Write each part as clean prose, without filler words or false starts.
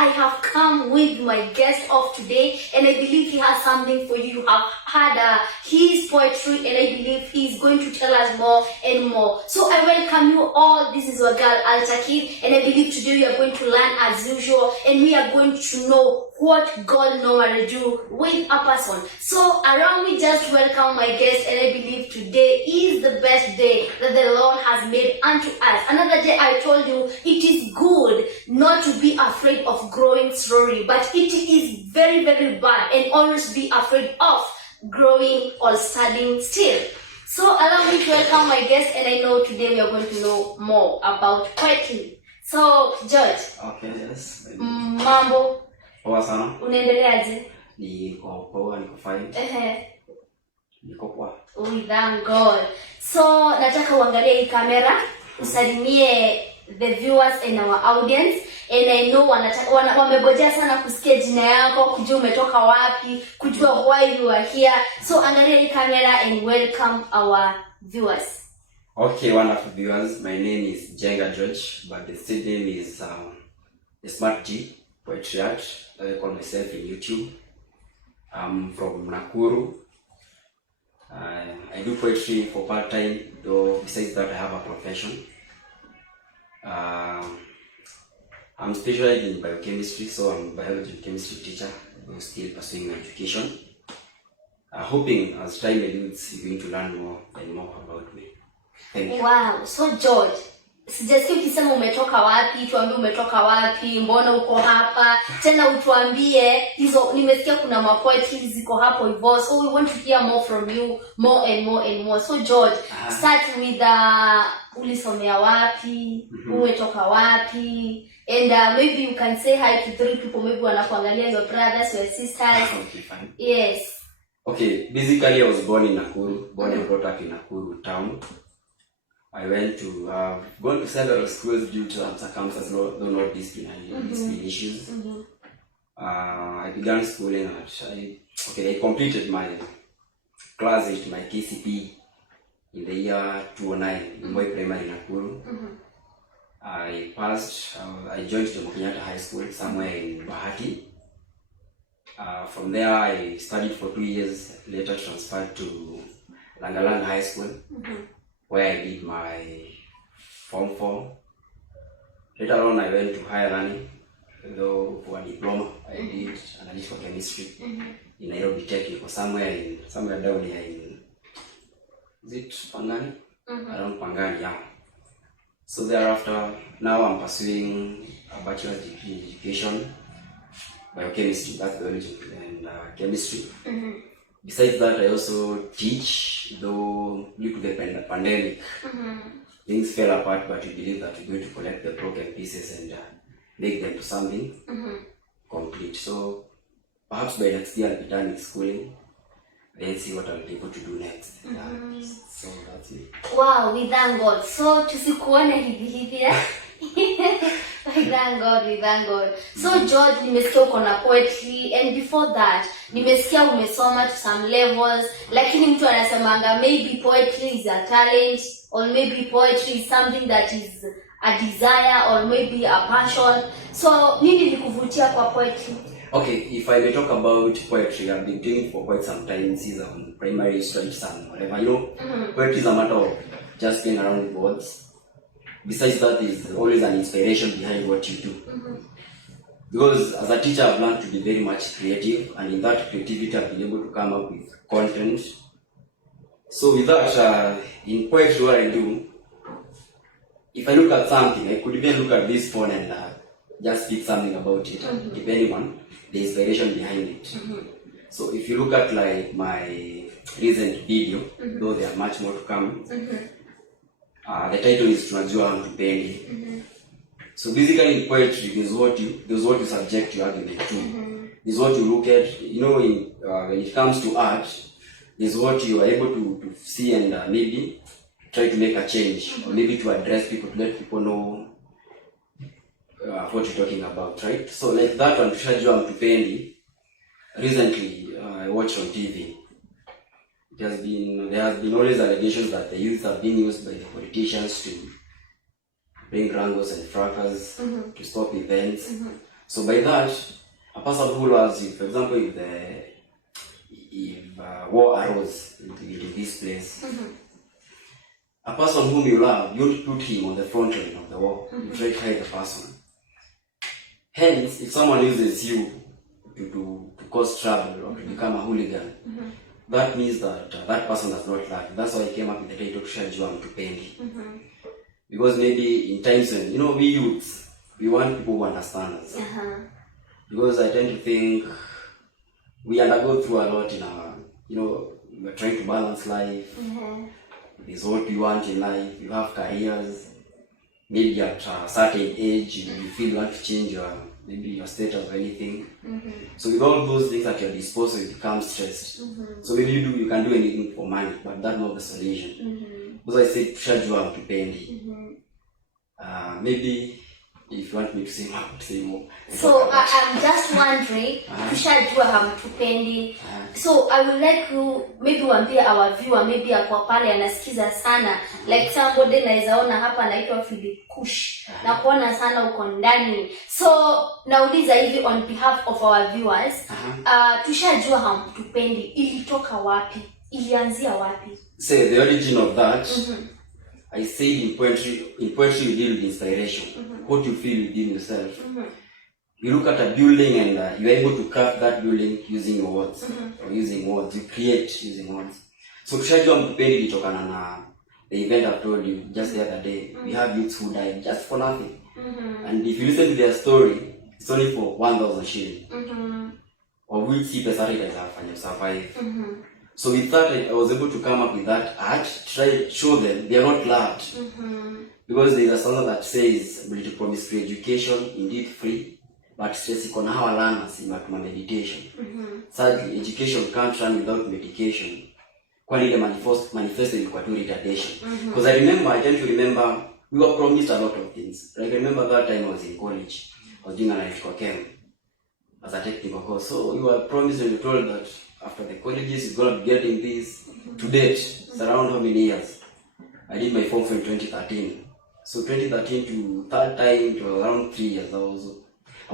I have come with my guest of today, and I believe he has something for you. You have had his poetry, and I believe he's going to tell us more and more. So I welcome you all. This is your girl Altakid, and I believe today we are going to learn as usual, and we are going to know what God normally do with a person. So around me, just welcome my guest, and I believe today is the best day that the Lord has made unto us. Another day I told you it is good not to be afraid of growing slowly, but it is very, very bad and always be afraid of growing or standing still. So allow me to welcome my guest, and I know today we are going to know more about poetry. So George. Okay, yes. Mambo. Poa sana. Unaendeleaje? Niko poa, niko fine. Niko poa. We thank God. So nataka uangalie hii kamera, usalimie the viewers and our audience, and I know wamebojea sana kusikia jina yako, kujua umetoka wapi, kujua why you are here. So angalia hii kamera and welcome our viewers. Okay, wonderful viewers. My name is Jenga George, but the stage name is Thesmartg, Poetryart. I call myself in YouTube. I'm from Nakuru. I do poetry for part-time, though besides that I have a profession. I'm specialized in biochemistry, so I'm a biology and chemistry teacher. I'm still pursuing my education. Hoping as time eludes, you're going to learn more and more about me. Thank you. Wow, so George, sijasikia ukisema umetoka wapi, tuambie umetoka wapi, mbona uko hapa, tena utuambie hizo, nimesikia kuna mapoetry ziko hapo hivyo, so we want to hear more from you, more and more and more. So George, start with ulisomea wapi, umetoka wapi, and maybe you can say hi to 3 people, maybe wanakuangalia, your brothers, your sisters. Okay, fine. Yes. Okay, basically I was born in Nakuru, born and brought up in Nakuru town. I went to gone to several schools due to circumstances, though not discipline issues. I began schooling at I completed my class with my KCP in the year 2009 in Moi Primary Nakuru. I passed. I joined the High School somewhere in Bahati. From there, I studied for 2 years. Later, transferred to Langalang High School, where I did my Form 4. Later on, I went to higher learning, though for a diploma. I did analytical chemistry in Nairobi Technical, somewhere down here in, is it Pangani? Around Pangani, yeah. So thereafter, now I'm pursuing a bachelor's degree in education, biochemistry, that's biology and chemistry. Besides that, I also teach, though due to the pandemic, things fell apart, but we believe that we're going to collect the broken pieces and make them to something complete. So perhaps by next year I'll be done with schooling, then see what I'll be able to do next. So that's it. Wow, we thank God. So tusikuone hivi. We thank God. So George, nimesikia uko na poetry, and before that nimesikia umesoma to some levels, lakini mtu anasemanga maybe poetry is a talent, or maybe poetry is something that is a desire, or maybe a passion. So nini likuvutia kwa poetry? Okay, if I may talk about poetry, I've been doing it for quite some time, since primary studies and whatever. You know, poetry is a matter of just playing around with words. Besides that, there's always an inspiration behind what you do. Because as a teacher, I've learned to be very much creative, and in that creativity, I've been able to come up with content. So with that, in poetry, what I do, if I look at something, I could even look at this phone and just speak something about it, depending on the inspiration behind it. So if you look at like my recent video, though there are much more to come, the title is Tunajua Hamtupendi. So basically in poetry, this is what you subject your argument to. This is what you look at. You know, when it comes to art, this is what you are able to see and maybe try to make a change, or maybe to address people, to let people know what you're talking about, right? So like that one, Tunajua Hamtupendi, recently I watched on TV. There has been always allegations that the youth have been used by the politicians to bring wrangles and fracas, to stop events. So by that, a person who loves you, for example, if war arose into this place, a person whom you love, you don't put him on the front line of the war. You try to hide the person. Hence, if someone uses you to cause trouble or to become a hooligan, that means that that person does not love you. That's why I came up with the title Tushajua Mtupendi. Because maybe in times when, we youths, we want people who understand us. Because I tend to think we undergo through a lot in our, we're trying to balance life. There's what you want in life. You have careers. Maybe at a certain age, you feel you want to change your status or anything. So with all those things at your disposal, you become stressed. So maybe you can do anything for money, but that's not the solution. Because I said, Tushajua Mtupendi. Maybe if you want me to say more, I would say more. So I'm just wondering, Tushajua Hamtupendi. So I would like to maybe waambie our viewer, maybe akwa pale anasikiza sana, like somebody naizaona hapa anaitwa Philip Kush na kuona sana uko ndani. So nauliza hivi on behalf of our viewers, Tushajua Hamtupendi ilitoka wapi? Ilianzia wapi? Say the origin of that. I said in poetry you deal with inspiration. What you feel within yourself. You look at a building and you're able to craft that building using your words. Or using words. You create using words. So Tushajua Mtupendi ilitokana na the event I told you just the other day. We have youths who died just for nothing. And if you listen to their story, it's only for 1,000 shillings. Or which CPS are survive. So with that, I was able to come up with that art, try to show them they are not loved. Because there is a song that says, to promise free education, indeed free, but stress on our learners in meditation. Sadly, education can't run without medication. Kwani the manifesto ilikuwa tu retardation. Because I tend to remember, we were promised a lot of things. Like I remember that time I was in college, I was doing an electrical chem as a technical course. So you were promised and you told that after the colleges you're going to be getting this. To date, it's around how many years? I did my form in 2013. So 2013 to third time to around 3 years I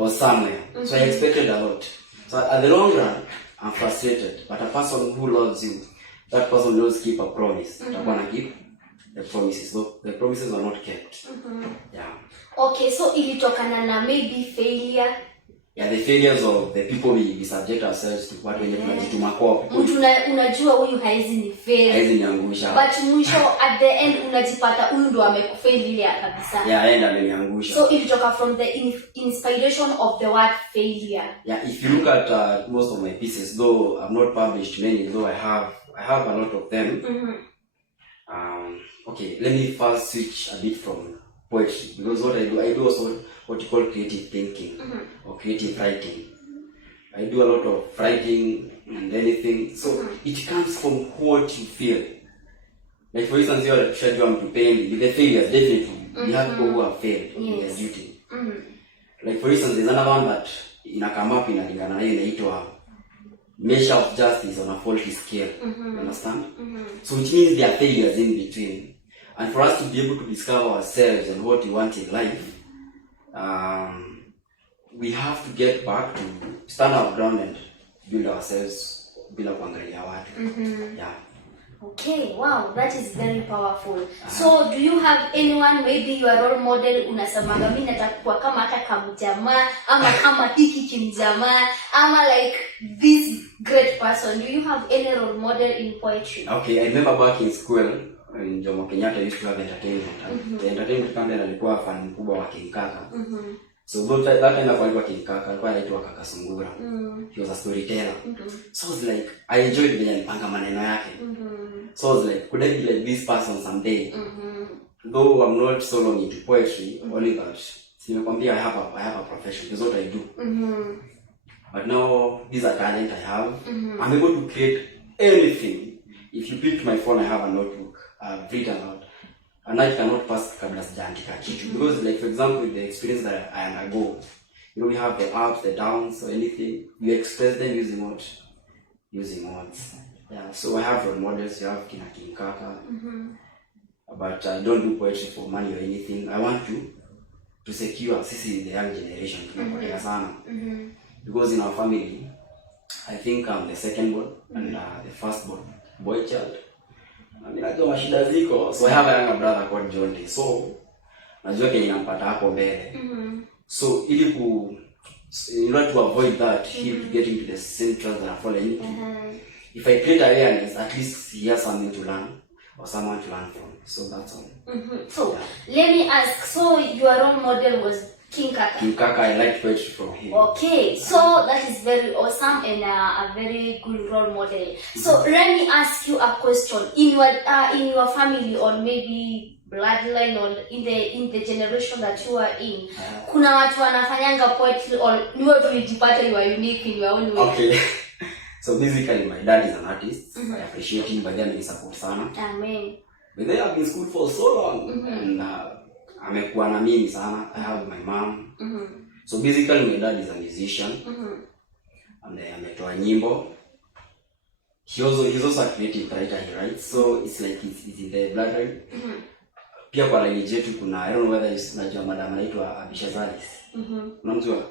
was somewhere. So I expected a lot. So at the long run, I'm frustrated. But a person who loves you, that person knows keep a promise. Gonna keep the promises. So the promises are not kept. Yeah. Okay, so ilitokana na maybe failure. Yeah, the failures of the people we subject ourselves to what we tunajituma kwa. Unajua huyu haizi ni fail. Haizi niangusha. But mwisho at the end unajipata huyu ndo amekufailia kabisa. Yeah, enda ameniangusha. So ilitoka from the inspiration of the word failure. Yeah, if you look at most of my pieces, though I've not published many, though I have a lot of them. Okay, let me first switch a bit from poetry, because what I do also what you call creative thinking or creative writing. I do a lot of writing and anything. So it comes from what you feel. Like for instance, you are Tushajua Mtupendi, with the failures, definitely. You have people who have failed in their duty. Like for instance, there's another one that come up inalingana na hiyo inaitwa measure of justice on a faulty scale. You understand? So which means there are failures in between. And for us to be able to discover ourselves and what we want in life, we have to get back to stand our ground and build ourselves, bila kuangalia watu. Yeah. Okay, wow, that is very powerful. So do you have anyone, maybe your role model, unasemaga mimi natakuwa kama hata kamjamaa ama kama hiki kimjamaa ama like this great person? Do you have any role model in poetry? Okay, I remember back in school in Jomo Kenyatta used to have entertainment. The entertainment company alikuwa fan mkubwa wa King Kaka. So that time alikuwa King Kaka, alikuwa anaitwa Kaka Sungura. He was a storyteller. So I was like, I enjoyed the alipanga maneno yake. So I was like, could I be like this person someday? Though I'm not so long into poetry, only that I have a profession. It's what I do. But now this is a talent I have. I'm able to create anything. If you pick my phone, I have a notebook. I've written out. And I cannot pass kabla sijaandika kitu. Because like for example, the experience that I undergo, we have the ups, the downs, or anything. You express them using what? Using words. Yeah. So I have role models. You have King Kaka. But I don't do poetry for money or anything. I want to to secure sisi the young generation tunapotea sana. Because in our family I think I'm the second born and the first born boy child. I mean, najua mashida ziko, so I have a younger brother called John. So najua kenye nampata hapo mbele. So in order to avoid that, him to get into the same trust that I fall into, if I create awareness, at least he has something to learn or someone to learn from. So that's all. So let me ask, so your role model was King Kaka? King Kaka, I like poetry from him. Okay, so that is very awesome and a very good role model. So let me ask you a question. In your family or maybe bloodline or in the generation that you are in, kuna watu wanafanyanga poetry or ni wewe ulijipata you are unique in your own way? Okay. So basically my dad is an artist. I appreciate him, but then he support sana. Amen. But they have been in school for so long and amekuwa na mimi sana. I have my mom. So basically my dad is a musician. And ametoa nyimbo. He's also a creative writer, he writes. So it's like it's in the bloodline. Pia kwa lineage yetu kuna, I don't know whether unajua madam anaitwa Abishazaris. Unamjua?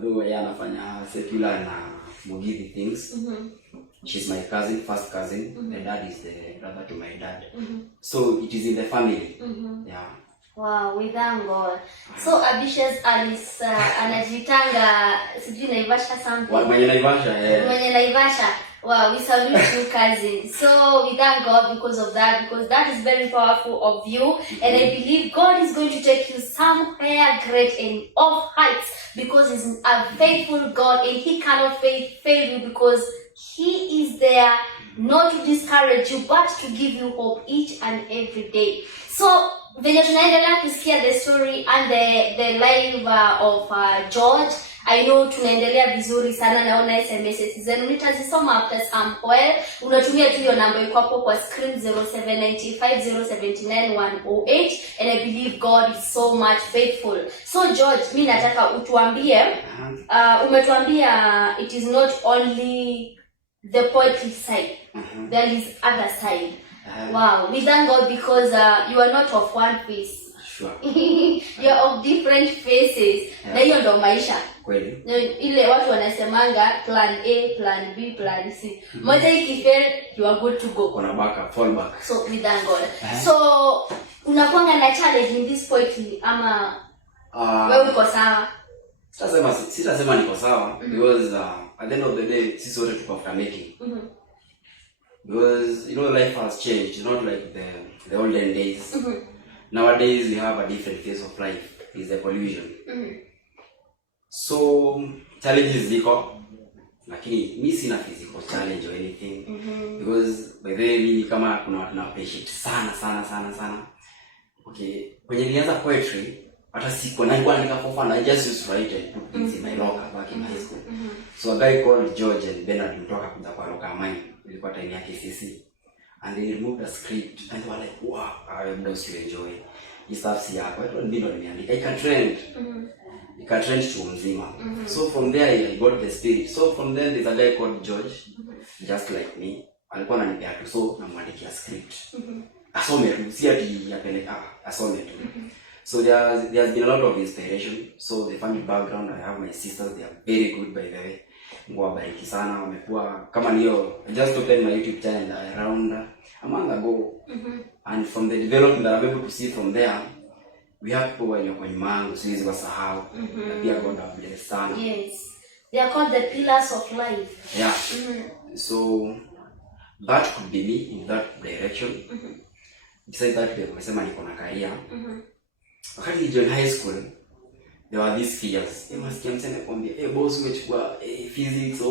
Though yeye anafanya secular na Mugithi things. She's my cousin, first cousin. The dad is the brother to my dad. So it is in the family. Yeah. Wow, we thank God. So Abisha's Alice anajitanga sijui Naivasha something. Mwenye Naivasha, yeah. Mwenye Naivasha. Wow, we salute you, cousin. So we thank God because of that, because that is very powerful of you. And I believe God is going to take you somewhere great and off heights, because He's a faithful God and He cannot fail you, because He is there not to discourage you but to give you hope each and every day. So venye tunaendelea kusikia the story and the live of George, I know tunaendelea vizuri sana, naona SMS zenu nitazisoma after some while. Unatumia tu hiyo namba iko hapo kwa screen 0795079108 and I believe God is so much faithful. So George, mimi nataka utuambie umetuambia it is not only the poetry side, there is other side. Wow, we thank God because you are not of one face. Sure. You are of different faces. Na hiyo ndo maisha. Kweli. Ile watu wanasemanga plan A, plan B, plan C. Moja ikifail, you are good to go. Kuna backup, fall back. So we thank God. So unakuanga na challenge in this poetry ama wewe uko sawa? Sitasema niko sawa because at the end of the day sisi wote tuko after making. Because life has changed. It's not like the olden days. Nowadays we have a different phase of life. It's the pollution. So challenges ziko, lakini mimi sina physical challenge or anything. Because by the way mimi kama kuna watu na appreciate sana. Okay, when nilianza poetry hata siko na nilikuwa naandika for fun. I just used to write and put things in my locker back in high school. So a guy called George and Bernard mtoka kuja kwa locker mine. Ilikuwa time ya KCC. And they removed the script and they were like, wow, I am those to enjoy. Hii stuff si yako. Ito ndio nimeandika. I can trend. I can trend to mzima. So from there I got the spirit. So from then there's a guy called George, just like me. Alikuwa ananipea tu so namwandikia script. Asome tu, si ati yapeleka, asome tu. So there has been a lot of inspiration. So the family background, I have my sisters, they are very good by the way. Mungu awabariki sana, wamekuwa kama niyo. I just opened my YouTube channel around a month ago. And from the development that I'm able to see from there, we have people who are kwa nyuma yangu, siwezi wasahau. Na pia God bless sana. Yes. They are called the pillars of life. Yeah. So that could be me in that direction. Besides that, nimesema niko na career. Wakati nilijoin high school, there were these fears. Masikia mseme kwambia, boss umechukua physics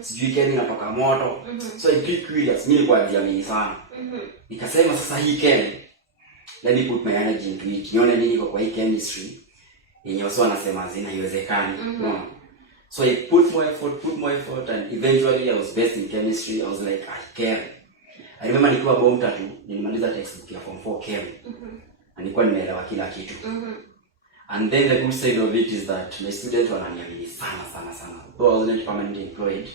sijui kemi natoka moto. So I get curious, mimi nilikuwa najiamini sana. Nikasema sasa hii kemi, let me put my energy into it. Nione nini kwa hii chemistry yenye watu wanasema haiwezekani. So I put more effort and eventually I was best in chemistry. I was like, I care. I remember nikiwa bomb tatu, nilimaliza textbook ya form 4 chem. Na nilikuwa nimeelewa kila kitu. And then the good side of it is that my students wananiamini sana. Though I wasn't permanently employed,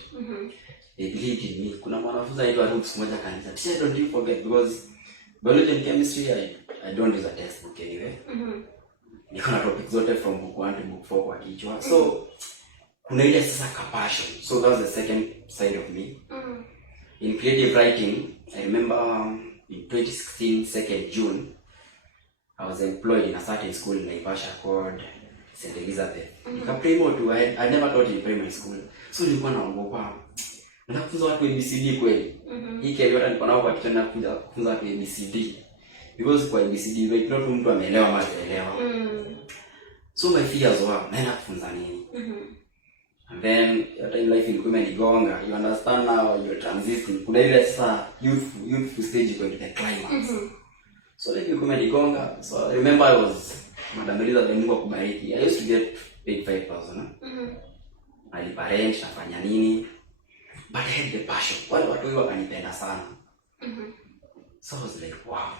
they believed in me. Kuna mwanafunzi anaitwa Rooks moja kanisa. Don't you forget, because biology and chemistry I don't use a textbook anyway. niko na topics zote from book 1 to book 4 kwa kichwa. So kuna ile sasa passion. So that was the second side of me. In creative writing, I remember in 2016 2nd June I was employed in a certain school in Naivasha called St. Elizabeth. Nika more to I never taught in primary school. So nilikuwa naogopa. Nafunza watu ABCD kweli. Hii kelele nilikuwa nao kwa kichwa na kufunza watu ABCD. Because kwa ABCD like not mtu ameelewa ama hajaelewa. So my fears were naenda kufunza nini? And then your time life ilikuwa imenigonga. You understand now you're transiting. Kuna ile sasa youth stage going to the climax. So like ilikuwa imenigonga. So I remember I was Madam Elizabeth Mungu kubariki. I used to get paid 5,000. Nalipa rent, nafanya nini? But I had the passion. Wale watu hiyo wakanipenda sana. So I was like, wow.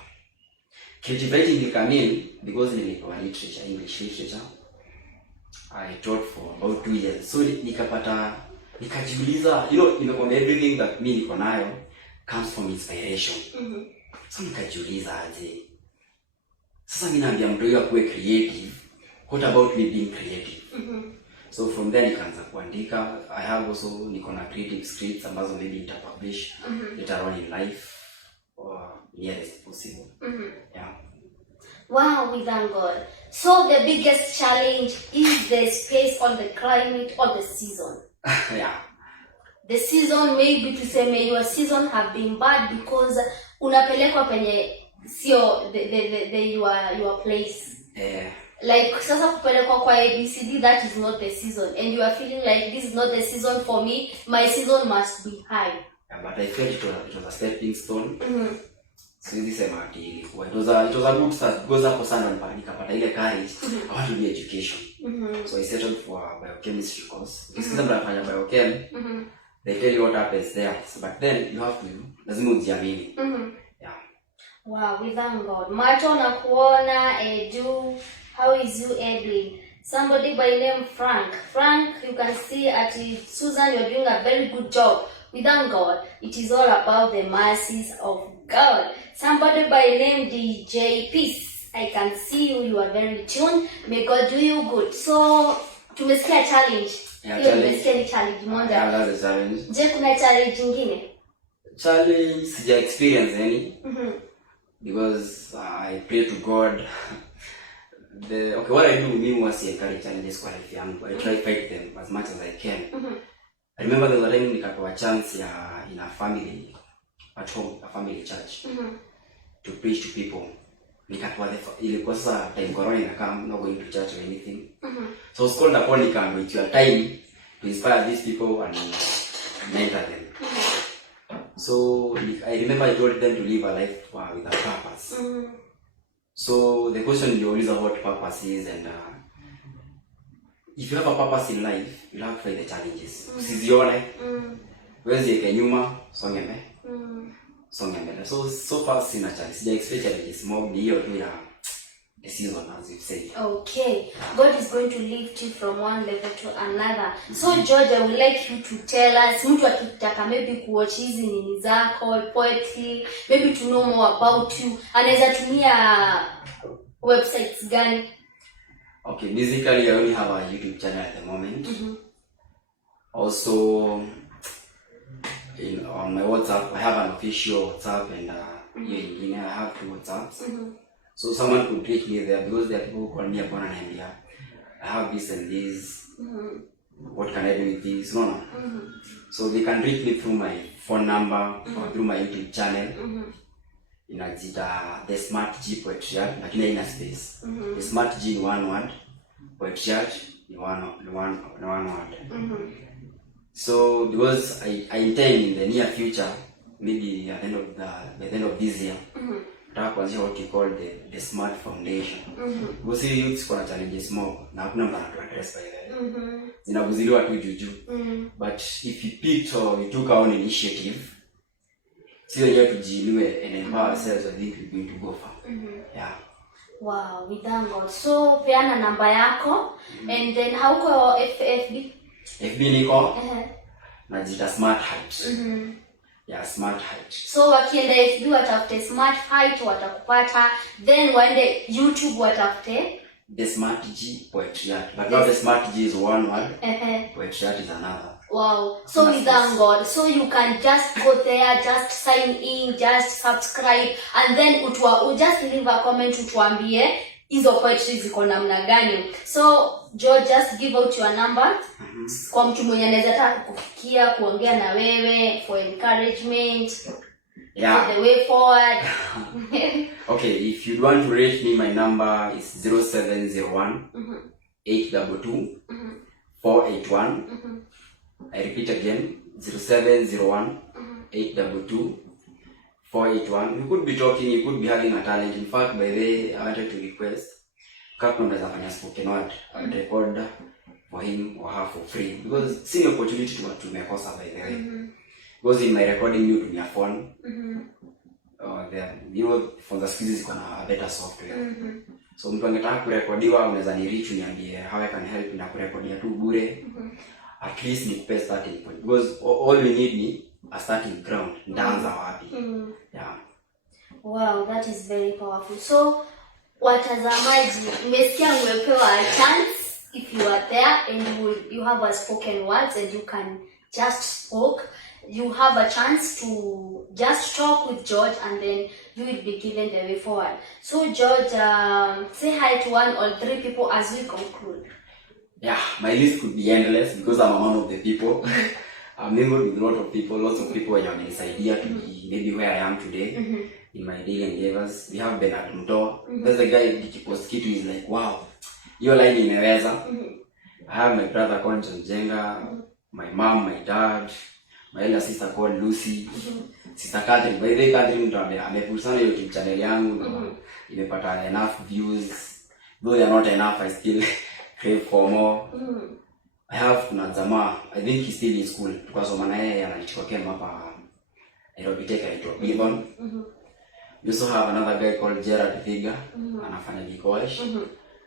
Creative writing came in because nilipewa literature, English literature. I taught for about 2 years. So nikajiuliza, everything that me niko nayo comes from inspiration. So nikajiuliza aje. Sasa mimi naambia mtu yeye akuwe creative. What about me being creative? So from there nikaanza kuandika. I have also niko na creative scripts ambazo maybe nitapublish later on in life or nearest possible. Yeah. Wow, we thank God. So the biggest challenge is the space on the climate or the season. Yeah. The season, maybe to say your season have been bad because unapelekwa penye sio your place. Yeah. Like sasa kupelekwa kwa ABCD, that is not the season, and you are feeling like this is not the season for me. My season must be high. Yeah, but I felt it was a stepping stone. So this it was a good start because hapo sana nikapata ile courage. I want to do education. So I settled for a biochemistry course. Ukisikiza mtu anafanya biochem, they tell you what happens there. So, but then you have to lazima ujiamini. Yeah. Wow, we thank God. Macho na kuona Edu. How is you, Edwin? Somebody by name Frank. Frank, you can see at Susan, you're doing a very good job. We thank God. It is all about the mercies of God. Somebody by name DJ Peace. I can see you. You are very tuned. May God do you good. So, tumesikia challenge. Yeah, tumesikia ni challenge moja. Yeah, that's a challenge. Je, kuna challenge nyingine? Challenge, sija experience any. Because I pray to God. What I do, me was I carry challenges kwa life yangu. I try to fight them as much as I can. I remember there was a time nikapewa chance in a family at home, a family church, to preach to people. Nikapewa ilikuwa sasa time corona inakaa, I'm not going to church or anything. So I was called upon nikamwambia it's your time to inspire these people and mentor them. So I remember I told them to live a life with a purpose. So the question you always what purpose is, and if you have a purpose in life, you'll have to fight the challenges. Usizione. Wezi yeke nyuma, songe mbele. So far sina challenge. Sija expect challenges more ni hiyo tu ya the season, as you say. Okay. God is going to lift you from one level to another. So George, I would like you to tell us, mtu akitaka maybe kuwatch hizi nini zako, poetry, maybe to know more about you, anaweza tumia websites gani? Okay, musically I only have a YouTube channel at the moment. Also on my WhatsApp, I have an official WhatsApp, and I have 2 WhatsApps. So someone could reach me there because there are people who call me upon an idea. I have this and this. What can I do with this? No. So they can reach me through my phone number or through my YouTube channel. Inajita Thesmartg Poetryart, lakini haina space. Thesmartg ni one word, Poetryart ni one word. So because I intend in the near future, maybe at the end of this year, kuanzisha what you call the Smart Foundation. Because youth kuna challenges more na hakuna mtu anatu address by then. Zinaguziliwa tu juju. But if you picked or you took our own initiative, sio yeye tujiinue and empower ourselves, I think we're going to go far. Yeah. Wow, we thank God. So peana namba yako, and then hauko FB? FB niko najita Smart Height. Yeah, Smart Height. So wakienda FB watafute Smart Height watakupata, then waende YouTube watafute Thesmartg Poetryart. But now Thesmartg is one word. Poetryart is another. Wow. So we thank God. So you can just go there, just sign in, just subscribe, and then just leave a comment utuambie hizo poetry ziko namna gani. So George, just give out your number. Kwa mtu mwenye anaweza taka kukufikia, kuongea na wewe for encouragement. For the way forward. Okay, if you want to reach me, my number is 0701 822 481. I repeat again, 0701 822 481. You could be talking, you could be having a talent. In fact, by the way, I wanted to request Kapno Mezafanya spoken word. I would record for him or her for free. Because seeing opportunity to make us by the way. Because in my recording you to me a phone. For the skills is gonna a better software. So mtu angetaka kurekodiwa unaweza ni reach niambie how I can help na kurekodia tu bure. At least nikupe starting point. Because all we need ni a starting ground. Ndaanza wapi. Yeah. Wow, that is very powerful. So watazamaji, mmesikia mmepewa a chance if you are there and you have a spoken words and you can just spoke. You have a chance to just talk with George and then you will be given the way forward. So George, say hi to 1 or 3 people as we conclude. Yeah, my list could be endless because I'm one of the people. I'm mingled with lots of people who have this idea to be maybe where I am today in my daily endeavors. We have Bernard Mto. There's a guy Dikipost Kitu is like, wow, your line imeweza. I have my brother called John Jenga, my mom, my dad, my elder sister called Lucy, sister Catherine. By the way, Catherine amepush sana YouTube channel yangu, imepata enough views. Though they are not enough, I still crave for more. I have kuna jamaa, I think he's still in school. Tukasoma na yeye anachukua kema hapa Nairobi Tech anaitwa Bivon. We also have another guy called Gerard Viga, anafanya Gikoish.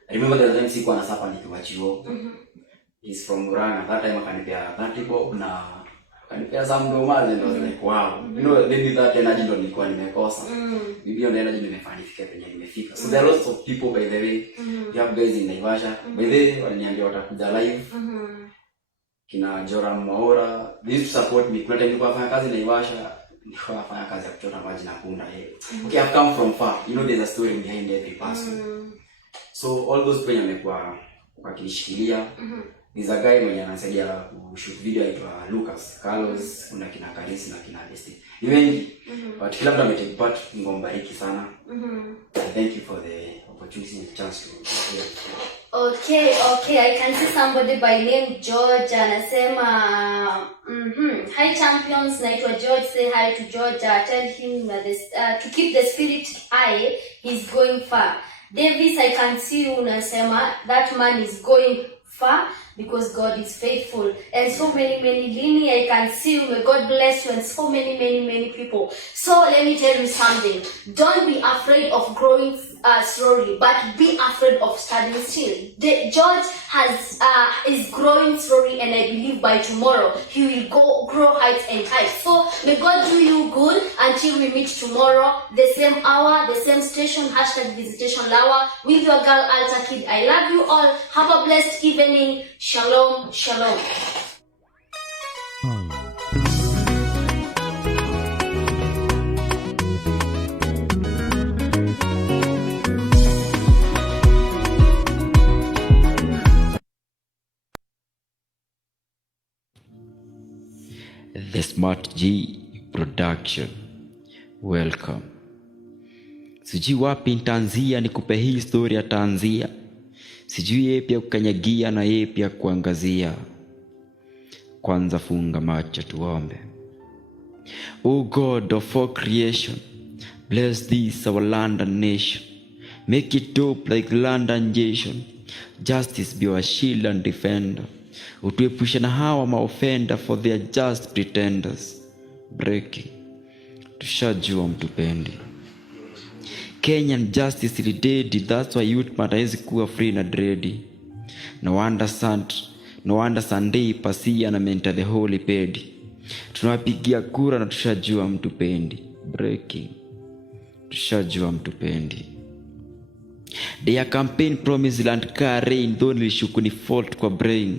I remember the time siku anasapa nikiwa chuo. He's from Murang'a. That time akanipea 30 bob na akanipea some domaze and I was like, wow. You know, maybe that energy ndo nilikuwa nimekosa. Maybe on energy nimefanya nifike penye nimefika. So there are lots of people by the way. You have guys in Naivasha. By the way, waliniambia watakuja live. Kina Joram Maora. They used to support me. Kuna time nilikuwa nafanya kazi Naivasha, nilikuwa nafanya kazi ya kuchota maji na punda. Okay, I've come from far. You know, there's a story behind every person. So all those people wamekuwa wakinishikilia. There's a guy mwenye anasaidia kushoot video aitwa Lucas, Carlos, kuna kina Karisi na kina Desti. Ni wengi. But kila mtu ametake part, ngombariki sana. Thank you for the opportunity and chance to share. Okay, I can see somebody by name George anasema hi champions, naitwa George, say hi to George, tell him to keep the spirit high, he's going far. Davis, I can see you unasema that man is going far because God is faithful. And so many Lini, I can see you, may God bless you, and so many people. So let me tell you something, don't be afraid of growing slowly, but be afraid of standing still. George is growing slowly, and I believe by tomorrow he will grow heights and heights. So may God do you good until we meet tomorrow, the same hour, the same station, #visitation hour, with your girl Alta Kid. I love you all. Have a blessed evening. Shalom. Thesmartg production. Welcome. Sijui wapi nitaanzia nikupe hii historia taanzia. Sijui yepi ya kukanyagia na yepi ya kuangazia. Kwanza funga macho tuombe. O God of all creation, bless this our land and nation. Make it dope like land and nation. Justice be our shield and defender. Utuepushe na hawa maofenda, for they are just pretenders. Breaking. Tushajua mtupendi. Kenyan justice is dead, that's why youth hawezi kuwa free na dready. No wonder Sunday pasia na menta the holy pedi. Tunawapigia kura na tushajua mtupendi. Breaking. Tushajua mtupendi. Their campaign promise land car rain, though nilishuku ni fault kwa brain.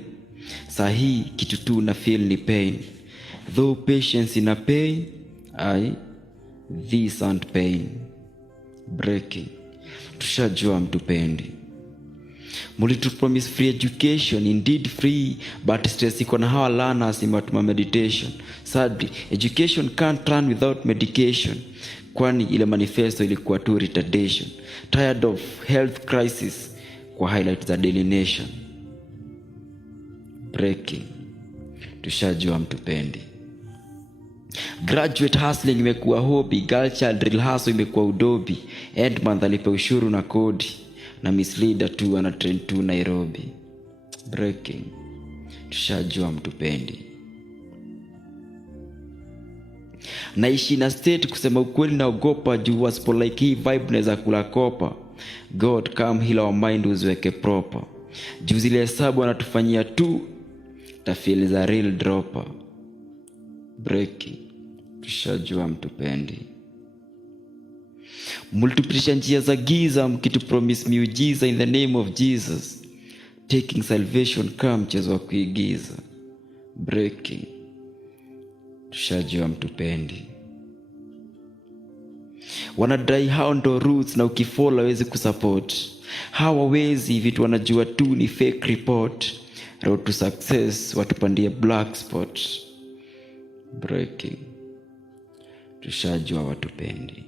Sahi kitu tu na feel ni pain. Though patience in a pain, this aren't pain. Breaking. Tushajua mtupendi. Mulitu promise free education, indeed free, but stress iko na hawa learners imatuma meditation. Sadly, education can't run without medication. Kwani ile manifesto ilikuwa tu retardation. Tired of health crisis kwa highlight za Daily Nation. Breaking. Tushajua mtupendi. Graduate hustling imekuwa hobby, girl child real hustle imekuwa udobi. End month alipe ushuru na kodi, na misleader tu ana trend tu Nairobi. Breaking. Tushajua mtupendi. Naishi na state kusema ukweli naogopa, juu wasipo like hii vibe naweza kula kopa. God come heal our mind uziweke proper. Juu zile hesabu anatufanyia tu, tafeel za real dropper. Breaking. Tushajua mtupendi. Multiplication njia za giza mkitu promise miujiza in the name of Jesus. Taking salvation kama mchezo wa kuigiza. Breaking. Tushajua mtupendi. Wanadai hao ndo roots na ukifollow hawezi kusupport. Hawawezi vitu wanajua tu ni fake report. Road to success watupandie black spot. Breaking. Tushajua watupendi.